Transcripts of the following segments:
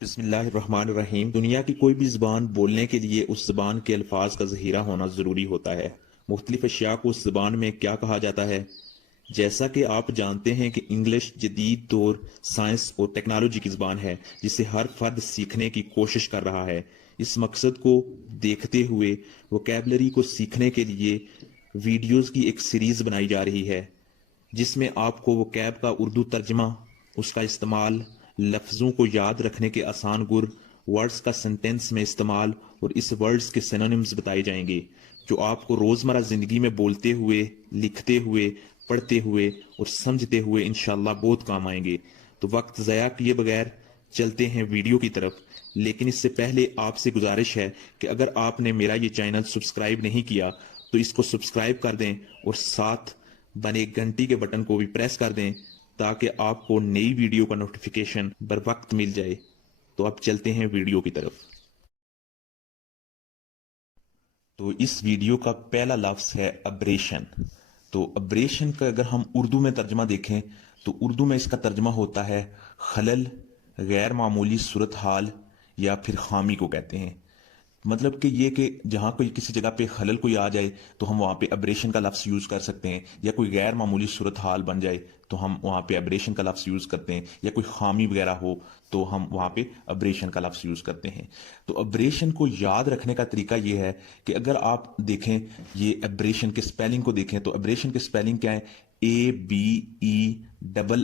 بسم اللہ الرحمن الرحیم۔ دنیا کی کوئی بھی زبان بولنے کے لیے اس زبان کے الفاظ کا ذخیرہ ہونا ضروری ہوتا ہے۔ مختلف اشیاء کو اس زبان میں کیا کہا جاتا ہے؟ جیسا کہ آپ جانتے ہیں کہ انگلش جدید دور سائنس اور ٹیکنالوجی کی زبان ہے جسے ہر فرد سیکھنے کی کوشش کر رہا ہے۔ اس مقصد کو دیکھتے ہوئے ووکیبلری کو سیکھنے کے لیے ویڈیوز کی ایک سیریز بنائی جا رہی ہے جس میں آپ کو ووکیب کا اردو ترجمہ، اس کا استعمال، لفظوں کو یاد رکھنے کے آسان گر، ورڈز کا سنٹینس میں استعمال اور اس ورڈز کے سینونیمز بتائے جائیں گے جو آپ کو روزمرہ زندگی میں بولتے ہوئے، لکھتے ہوئے، پڑھتے ہوئے اور سمجھتے ہوئے انشاءاللہ بہت کام آئیں گے۔ تو وقت ضائع کیے بغیر چلتے ہیں ویڈیو کی طرف، لیکن اس سے پہلے آپ سے گزارش ہے کہ اگر آپ نے میرا یہ چینل سبسکرائب نہیں کیا تو اس کو سبسکرائب کر دیں اور ساتھ بنے گھنٹی کے بٹن کو بھی پریس کر دیں تاکہ آپ کو نئی ویڈیو کا نوٹیفیکیشن بر وقت مل جائے۔ تو اب چلتے ہیں ویڈیو کی طرف۔ تو اس ویڈیو کا پہلا لفظ ہے ابریشن۔ تو ابریشن کا اگر ہم اردو میں ترجمہ دیکھیں تو اردو میں اس کا ترجمہ ہوتا ہے خلل، غیر معمولی صورتحال یا پھر خامی کو کہتے ہیں۔ مطلب کہ یہ کہ جہاں کوئی کسی جگہ پہ خلل کوئی آ جائے تو ہم وہاں پہ ابریشن کا لفظ یوز کر سکتے ہیں، یا کوئی غیر معمولی صورتحال بن جائے تو ہم وہاں پہ ابریشن کا لفظ یوز کرتے ہیں، یا کوئی خامی وغیرہ ہو تو ہم وہاں پہ ابریشن کا لفظ یوز کرتے ہیں۔ تو ابریشن کو یاد رکھنے کا طریقہ یہ ہے کہ اگر آپ دیکھیں یہ ابریشن کے سپیلنگ کو دیکھیں تو ابریشن کے سپیلنگ کیا ہے؟ ABERRATION،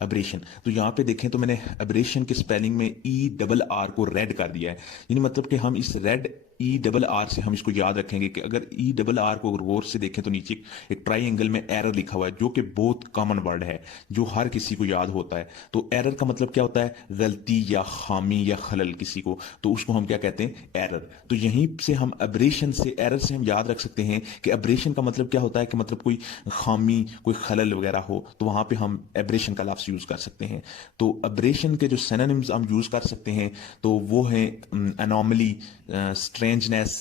ابریشن۔ تو یہاں پہ دیکھیں تو میں نے ابریشن کے سپیلنگ میں ERR کو ریڈ کر دیا ہے، یعنی مطلب کہ ہم اس ریڈ ERR سے ہم اس کو یاد رکھیں گے کہ اگر ERR کو غور سے دیکھیں تو نیچے ایک ٹرائی اینگل میں ایرر لکھا ہوا ہے جو کہ بہت کامن ورڈ ہے جو ہر کسی کو یاد ہوتا ہے۔ تو ایرر کا مطلب کیا ہوتا ہے؟ غلطی یا خامی یا خلل کسی کو، تو اس کو ہم کیا کہتے ہیں؟ ایرر۔ تو یہیں سے ہم ابریشن سے، ایرر سے ہم یاد رکھ سکتے ہیں کہ ابریشن کا مطلب کیا ہوتا ہے، کہ مطلب کوئی خامی، کوئی خلل وغیرہ ہو تو وہاں پہ ہم ابریشن کا لفظ یوز کر سکتے ہیں۔ تو ابریشن کے جو سینونیمز ہم یوز کر سکتے ہیں تو وہ ہیں انوملی، اسٹرینجنیس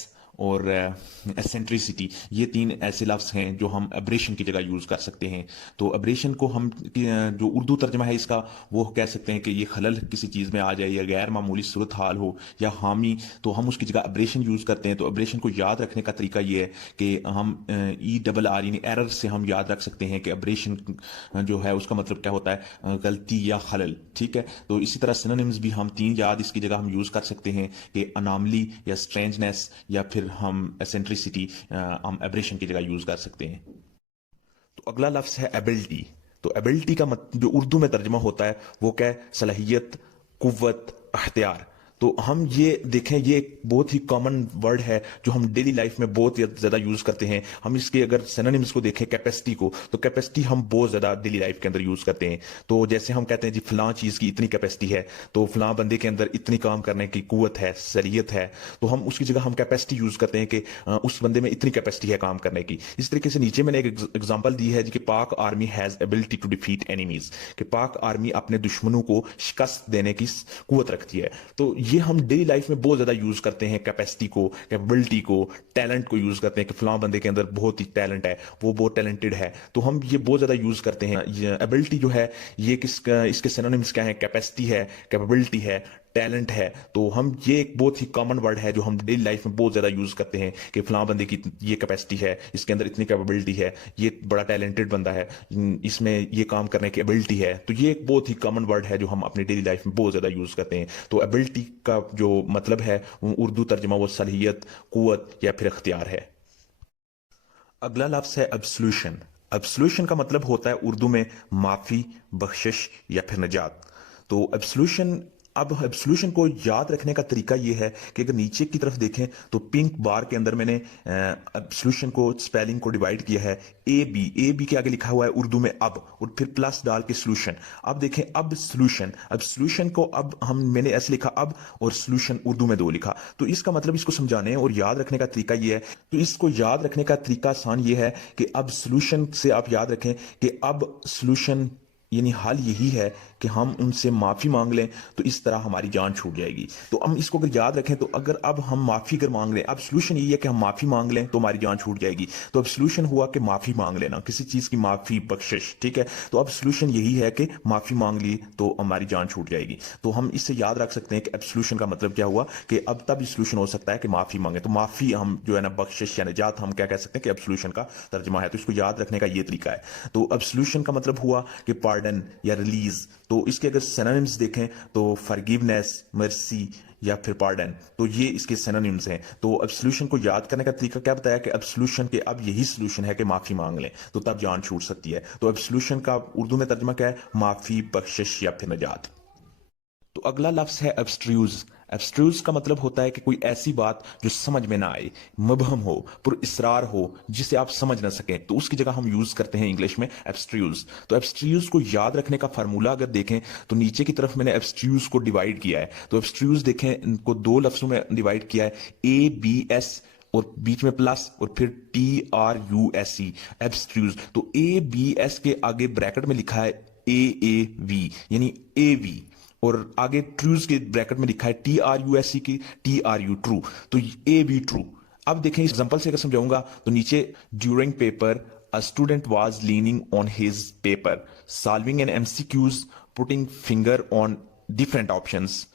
اور ایسنٹریسٹی۔ یہ تین ایسے لفظ ہیں جو ہم ابریشن کی جگہ یوز کر سکتے ہیں۔ تو ابریشن کو ہم جو اردو ترجمہ ہے اس کا وہ کہہ سکتے ہیں کہ یہ خلل کسی چیز میں آ جائے یا غیر معمولی صورتحال ہو یا خامی، تو ہم اس کی جگہ ابریشن یوز کرتے ہیں۔ تو ابریشن کو یاد رکھنے کا طریقہ یہ ہے کہ ہم ERR یعنی ایرر سے ہم یاد رکھ سکتے ہیں کہ ابریشن جو ہے اس کا مطلب کیا ہوتا ہے؟ غلطی یا خلل، ٹھیک ہے۔ تو اسی طرح سینونیمز بھی ہم تین یاد اس کی جگہ ہم یوز کر سکتے ہیں کہ اناملی یا اسٹرینجنیس یا پھر ہم ایسنٹریسٹی ہم ابریشن کی جگہ یوز کر سکتے ہیں۔ تو اگلا لفظ ہے ایبلٹی۔ تو ایبلٹی کا جو اردو میں ترجمہ ہوتا ہے وہ کیا ہے؟ صلاحیت، قوت، اختیار۔ تو ہم یہ دیکھیں یہ ایک بہت ہی کامن ورڈ ہے جو ہم ڈیلی لائف میں بہت زیادہ یوز کرتے ہیں۔ ہم اس کے اگر سینونیمز کو دیکھیں کیپیسٹی کو، تو کیپیسٹی ہم بہت زیادہ ڈیلی لائف کے اندر یوز کرتے ہیں۔ تو جیسے ہم کہتے ہیں جی فلاں چیز کی اتنی کیپیسٹی ہے، تو فلاں بندے کے اندر اتنی کام کرنے کی قوت ہے، صلاحیت ہے، تو ہم اس کی جگہ ہم کیپیسٹی یوز کرتے ہیں کہ اس بندے میں اتنی کیپیسٹی ہے کام کرنے کی۔ اس طریقے سے نیچے میں نے ایک ایگزامپل دی ہے جی کہ Pak army has ability to defeat enemies, کہ پاک آرمی اپنے دشمنوں کو شکست دینے کی قوت رکھتی ہے۔ تو یہ ہم ڈیلی لائف میں بہت زیادہ یوز کرتے ہیں کیپیسٹی کو، کیپبلٹی کو، ٹیلنٹ کو یوز کرتے ہیں کہ فلاں بندے کے اندر بہت ہی ٹیلنٹ ہے، وہ بہت ٹیلنٹڈ ہے، تو ہم یہ بہت زیادہ یوز کرتے ہیں۔ ایبلٹی جو ہے یہ اس کے سینونیمز کیا ہیں؟ کیپیسٹی ہے، کیپبلٹی ہے، ٹیلنٹ ہے۔ تو ہم یہ ایک بہت ہی کامن ورڈ ہے جو ہم ڈیلی لائف میں بہت زیادہ یوز کرتے ہیں کہ فلاں بندے کی یہ کیپیسٹی ہے، اس کے اندر اتنی کیپبلٹی ہے، یہ بڑا ٹیلنٹڈ بندہ ہے، اس میں یہ کام کرنے کی ایبلٹی ہے۔ تو یہ ایک بہت ہی کامن ورڈ ہے جو ہم اپنی ڈیلی لائف میں بہت زیادہ یوز کرتے ہیں۔ تو ایبلٹی کا جو مطلب ہے اردو ترجمہ وہ صلاحیت، قوت یا پھر اختیار ہے۔ اگلا لفظ ہے ابسلوشن۔ ابسلوشن کا مطلب ہوتا ہے اردو میں معافی، بخشش یا پھر نجات۔ تو ابسلوشن کو یاد رکھنے کا طریقہ یہ ہے کہ اگر نیچے کی طرف دیکھیں تو پنک بار کے اندر میں نے ابسلوشن کو سپیلنگ کو ڈیوائیڈ کیا ہے۔ اے بی کے آگے لکھا ہوا ہے اردو میں اب، اور پھر پلس ڈال کے سلوشن۔ اب دیکھیں اب سلوشن کو اب میں نے ایسے لکھا اب، اور سلوشن اردو میں دو لکھا۔ تو اس کا مطلب اس کو سمجھانے اور یاد رکھنے کا طریقہ یہ ہے، تو اس کو یاد رکھنے کا طریقہ آسان یہ ہے کہ اب سلوشن سے آپ یاد رکھیں کہ اب سلوشن یعنی حل یہی ہے کہ ہم ان سے معافی مانگ لیں تو اس طرح ہماری جان چھوٹ جائے گی. تو ہم اس کو اگر یاد رکھیں تو اگر اب ہم معافی اگر مانگ لیں, اب سولوشن یہی ہے کہ ہم معافی مانگ لیں تو ہماری جان چھوٹ جائے گی. تو اب سولوشن ہوا کہ معافی مانگ لینا, کسی چیز کی معافی, بخشش, ٹھیک ہے. تو اب سولوشن یہی ہے کہ معافی مانگ لی تو ہماری جان چھوٹ جائے گی. تو ہم اس سے یاد رکھ سکتے ہیں کہ اب سولوشن کا مطلب کیا ہوا کہ اب تب سولوشن ہو سکتا ہے کہ معافی مانگے. تو معافی ہم جو ہے نا بخشش یا نجات ہم کیا کہہ سکتے ہیں کہ اب سولوشن کا ترجمہ ہے. تو اس کو یاد رکھنے کا یہ طریقہ ہے. تو اب سولوشن کا مطلب ہوا کہ پارڈن یا ریلیز. تو اس کے اگر سینونیمز دیکھیں تو فرگیونیس, مرسی یا پھر پارڈن, تو یہ اس کے سینونیمز ہیں. تو اب سولوشن کو یاد کرنے کا طریقہ کیا بتایا کہ اب سولوشن کے اب یہی سولوشن ہے کہ معافی مانگ لیں تو تب جان چھوٹ سکتی ہے. تو اب سولوشن کا اردو میں ترجمہ کیا ہے؟ معافی, بخشش یا پھر نجات. تو اگلا لفظ ہے ایبسٹریوز. ایبسٹریوز کا مطلب ہوتا ہے کہ کوئی ایسی بات جو سمجھ میں نہ آئے, مبہم ہو, پر اسرار ہو, جسے آپ سمجھ نہ سکیں, تو اس کی جگہ ہم یوز کرتے ہیں انگلش میں ایبسٹریوز. تو ایبسٹریوز کو یاد رکھنے کا فارمولا اگر دیکھیں تو نیچے کی طرف میں نے ایبسٹریوز کو ڈیوائڈ کیا ہے. تو ایبسٹریوز دیکھیں ان کو دو لفظوں میں ڈیوائڈ کیا ہے, ABS اور بیچ میں پلس اور پھر TRUSE, ایبسٹریوز. تو ABS کے آگے بریکٹ میں لکھا ہے AAV یعنی AV, اور آگے ٹروز کے بریکٹ میں لکھا ہے TRUSE کی TRU, ٹرو. تو AV ٹرو. اب دیکھیں اس ایگزامپل سے اگر سمجھاؤں گا تو نیچے during paper a student was leaning on his paper solving an MCQs putting finger on different options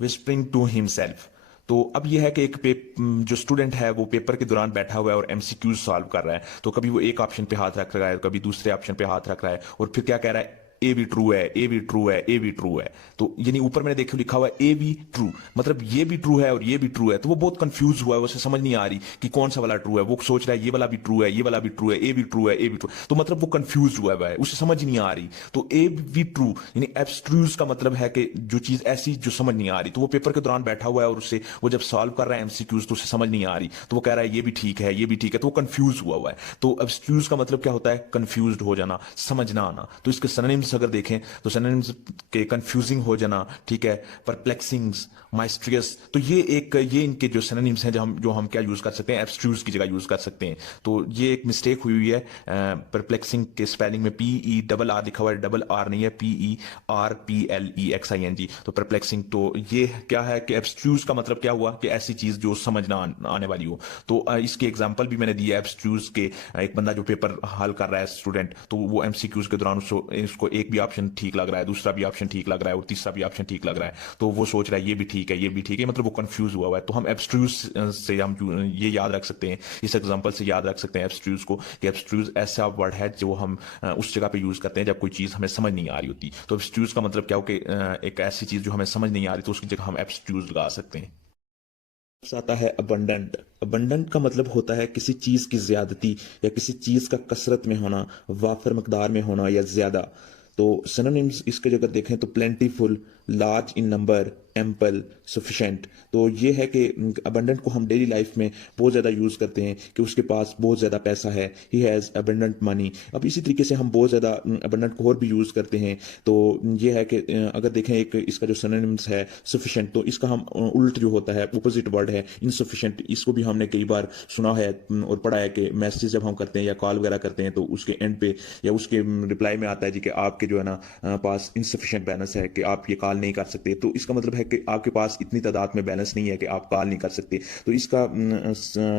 whispering to himself. تو اب یہ ہے کہ ایک جو اسٹوڈنٹ ہے وہ پیپر کے دوران بیٹھا ہوا ہے اور MCQs سالو کر رہا ہے. تو کبھی وہ ایک آپشن پہ ہاتھ رکھ رہا ہے, کبھی دوسرے آپشن پہ ہاتھ رکھ رہا ہے, اور پھر کیا کہہ رہا ہے, اے بھی ٹرو ہے, اے بھی ٹرو ہے, اے بھی ٹرو ہے. تو یعنی اوپر میں نے دیکھو لکھا ہوا ہے اے بھی ٹرو, مطلب یہ بھی ٹرو ہے اور یہ بھی ٹرو ہے. تو وہ بہت کنفیوز ہوا ہے, اسے سمجھ نہیں آ رہی کہ کون سا والا ٹرو ہے. وہ سوچ رہا ہے یہ والا بھی ٹرو ہے, یہ والا بھی ٹرو ہے, اے بھی ٹرو ہے, اے بھی ٹرو. تو مطلب وہ کنفیوز ہوا ہے, اسے سمجھ نہیں آ رہی. تو اے بھی ٹرو یعنی ایبسٹریوز کا مطلب ہے کہ جو چیز ایسی جو سمجھ نہیں آ رہی. تو وہ پیپر کے دوران بیٹھا ہوا ہے اور اسے وہ جب سالو کر رہا ہے MCQs تو اسے سمجھ نہیں آ رہی, تو وہ کہہ رہا ہے یہ بھی ٹھیک ہے, یہ بھی ٹھیک ہے. تو وہ کنفیوز ہوا ہے. تو ایبسٹریوز کا مطلب کیا ہوتا ہے؟ کنفیوزڈ ہو جانا, سمجھ نہ آنا. تو اس کے سینونیمز اگر دیکھیں تو سینونیمز کے کنفیوزنگ ہو جانا, ٹھیک ہے, پرپلیکسنگ, مائسٹریس. تو یہ ان کے جو سینونیمز ہیں جو ہم کیا یوز کر سکتے ہیں, ایبسٹریوز کی جگہ یوز کر سکتے ہیں. تو یہ ایک مسٹیک ہوئی ہے, پرپلیکسنگ کے اسپیلنگ میں PERR لکھا ہوا ہے, ڈبل آر نہیں ہے, PERPLEXING. تو پرپلیکسنگ. تو یہ کیا ہے کہ ایبسٹریوز کا مطلب کیا ہوا کہ ایسی چیز جو سمجھ نہ آنے والی ہو. تو اس کی ایگزامپل بھی میں نے دی ہے ایبسٹریوز کے. ایک بندہ جو پیپر حل کر رہا ہے اسٹوڈنٹ, تو وہ MCQs کے دوران اس کو ایک بھی آپشن ٹھیک لگ رہا ہے, دوسرا بھی آپشن ٹھیک لگ رہا ہے اور تیسرا بھی آپشن ٹھیک لگ رہا ہے. تو وہ سوچ رہا ہے یہ بھی ٹھیک ہے, یہ بھی ٹھیک ہے, مطلب وہ کنفیوز ہوا ہے. تو ہم ایبسٹریوز سے ہم یہ یاد رکھ سکتے ہیں, اس ایگزامپل سے یاد رکھ سکتے ہیں ایبسٹریوز کو, کہ ایبسٹریوز ایسا ورڈ ہے جو ہم اس جگہ پہ یوز کرتے ہیں جب کوئی چیز ہمیں سمجھ نہیں آ رہی ہوتی. تو ایبسٹریوز کا مطلب کیا ہو کہ ایک ایسی چیز جو ہمیں سمجھ نہیں آ رہی تو اس کی جگہ ہم ایبسٹریوز لگا سکتے ہیں. آتا ہے ابنڈنٹ. ابنڈنٹ کا مطلب ہوتا ہے کسی چیز کی زیادتی یا کسی چیز کا کثرت میں ہونا, وافر مقدار میں ہونا یا زیادہ. تو سینونیمز اس کے اگر دیکھیں تو پلینٹی فل, لارج ان نمبر, ایمپل, سفیشینٹ. تو یہ ہے کہ ابنڈنٹ کو ہم ڈیلی لائف میں بہت زیادہ یوز کرتے ہیں کہ اس کے پاس بہت زیادہ پیسہ ہے, ہی ہیز ابنڈنٹ منی. اب اسی طریقے سے ہم بہت زیادہ ابنڈنٹ کو اور بھی یوز کرتے ہیں. تو یہ ہے کہ اگر دیکھیں ایک اس کا جو سینونیمز ہے سفیشینٹ, تو اس کا ہم الٹ جو ہوتا ہے اپوزٹ ورڈ ہے انسفیشینٹ. اس کو بھی ہم نے کئی بار سنا ہے اور پڑھا ہے کہ میسیج جب ہم کرتے ہیں یا کال وغیرہ کرتے ہیں تو اس کے اینڈ پہ یا اس کے رپلائی میں آتا ہے جی کہ آپ کے جو ہے نا پاس انسفیشینٹ بیلنس ہے, کہ آپ یہ کال نہیں کر سکتے. تو اس کا مطلب ہے کہ آپ کے پاس اتنی تعداد میں بیلنس نہیں ہے کہ آپ کال نہیں کر سکتے. تو اس کا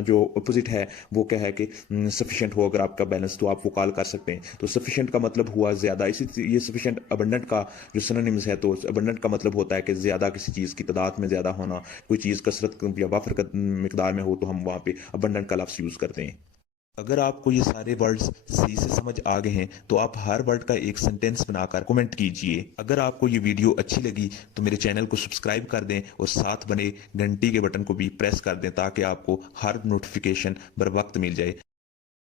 جو اپوزٹ ہے وہ کیا ہے کہ سفیشینٹ ہو اگر آپ کا بیلنس تو آپ وہ کال کر سکتے ہیں. تو سفیشینٹ کا مطلب ہوا زیادہ. اسی یہ سفیشینٹ ابنڈنٹ کا جو سینونیمز ہے, تو ابنڈنٹ کا مطلب ہوتا ہے کہ زیادہ, کسی چیز کی تعداد میں زیادہ ہونا, کوئی چیز کثرت یا وافر مقدار میں ہو تو ہم وہاں پہ ابنڈنٹ کا لفظ یوز کرتے ہیں. اگر آپ کو یہ سارے ورڈز صحیح سے سمجھ آ گئے ہیں تو آپ ہر ورڈ کا ایک سینٹینس بنا کر کومنٹ کیجئے. اگر آپ کو یہ ویڈیو اچھی لگی تو میرے چینل کو سبسکرائب کر دیں اور ساتھ بنے گھنٹی کے بٹن کو بھی پریس کر دیں تاکہ آپ کو ہر نوٹیفیکیشن بر وقت مل جائے.